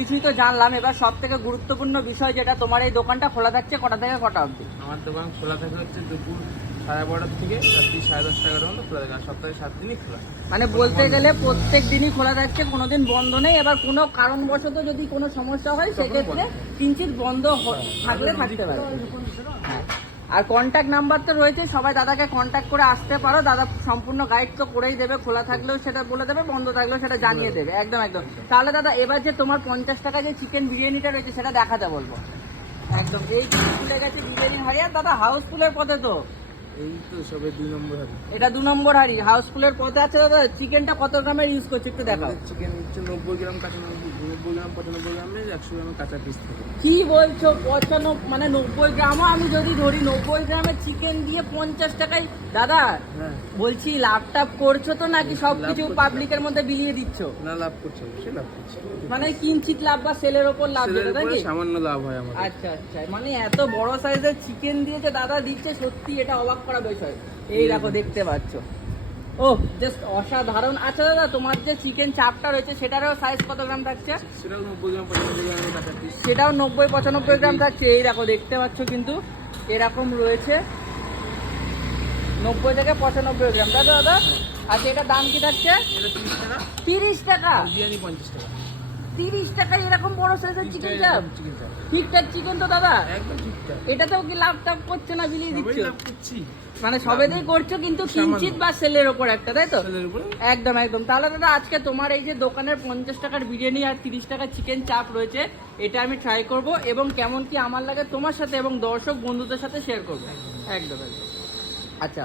কিছুই তো জানলাম, এবার সব থেকে গুরুত্বপূর্ণ বিষয় যেটা, তোমার এই দোকানটা খোলা থাকছে কটা থেকে কটা অবধি? আমার দোকান খোলা থাকে হচ্ছে দুপুর 12:30 থেকে রাত্রি 10:30 পর্যন্ত খোলা থাকে, আর সপ্তাহে 7 দিনই খোলা। মানে বলতে গেলে প্রত্যেক দিনই খোলা থাকছে, কোনোদিন বন্ধ নেই। এবার কোনো কারণবশত যদি কোনো সমস্যা হয় সেক্ষেত্রে কিঞ্চিত বন্ধ থাকলে থাকতে পারে। হ্যাঁ, আর কন্ট্যাক্ট নাম্বার তো রয়েছে, সবাই দাদাকে কন্ট্যাক্ট করে আসতে পারো। দাদা সম্পূর্ণ গাইড তো করেই দেবে, খোলা থাকলেও সেটা বলে দেবে, বন্ধ থাকলেও সেটা জানিয়ে দেবে। একদম একদম। তাহলে দাদা এবার যে তোমার 50 টাকা যে চিকেন বিরিয়ানিটা রয়েছে সেটা দেখাতে বলবো। একদম এই খুলে গেছে বিরিয়ানির হাড়ি। আর দাদা হাউসফুলের পথে তো, এই তো সবে 2 নম্বর হাড়ি। এটা 2 নম্বর হাড়ি হাউসফুলের পথে আছে। দাদা চিকেনটা কত গ্রামের ইউজ করছে একটু দেখাও। চিকেন হচ্ছে 90 গ্রাম কাঁচা, 90 গ্রাম 95 গ্রামের 100 গ্রামের কাঁচা পিস থাকে। কি বলছো? 95 মানে 90 গ্রামও আমি যদি ধরি, 90 গ্রামের চিকেন দিয়ে 50 টাকায়। দাদা হ্যাঁ, বলছি লাভ টাভ করছো তো, নাকি সবকিছু লাভ করছি। পাবলিকের মধ্যে বিলিয়ে দিচ্ছ? না, লাভ করছে, অবশ্যই লাভ করছে। মানে কিঞ্চিত লাভ বা সেলের ওপর লাভ, সেলের যেটা তাই উপরে কি? সামান্য লাভ হয় আমাদের। আচ্ছা আচ্ছা, মানে এত বড় সাইজের চিকেন দিয়েছে দাদা, দিচ্ছে সত্যি এটা অবাক করা বিষয়। এই দেখো দেখতে পাচ্ছ, ও জাস্ট অসাধারণ। আচ্ছা দাদা তোমার যে চিকেন চাপটা রয়েছে সেটারও সাইজ কত গ্রাম থাকছে? সেটাও 90 গ্রাম 95 গ্রামের কাঁচা পিস। সেটাও 90-95 গ্রাম থাকছে। এই দেখো দেখতে পাচ্ছ কিন্তু এরকম রয়েছে 90 থেকে 95 গ্রাম, তাই তো দাদা? আচ্ছা এটার দাম কি থাকছে? এটা 30 টাকা, 30 টাকা। বিরিয়ানি 50 টাকা। 30 টাকায় এরকম বড় সাইজের চিকেন চাপ? চিকেন চাপ ঠিকঠাক চিকেন তো দাদা? একদম ঠিকঠাক। এটাতেও কি লাভ টাভ করছে না বিলিয়ে সবাই দিচ্ছ? লাভ করছি, মানে সবেতেই করছো কিন্তু কিঞ্চিত বা সেলের ওপর একটা, তাই তো? সেলের উপরে। একদম একদম। তাহলে দাদা আজকে তোমার এই যে দোকানের 50 টাকার বিরিয়ানি আর 30 টাকার চিকেন চাপ রয়েছে, এটা আমি ট্রাই করব এবং কেমন কি আমার লাগে তোমার সাথে এবং দর্শক বন্ধুদের সাথে শেয়ার করবো। একদম একদম। আচ্ছা।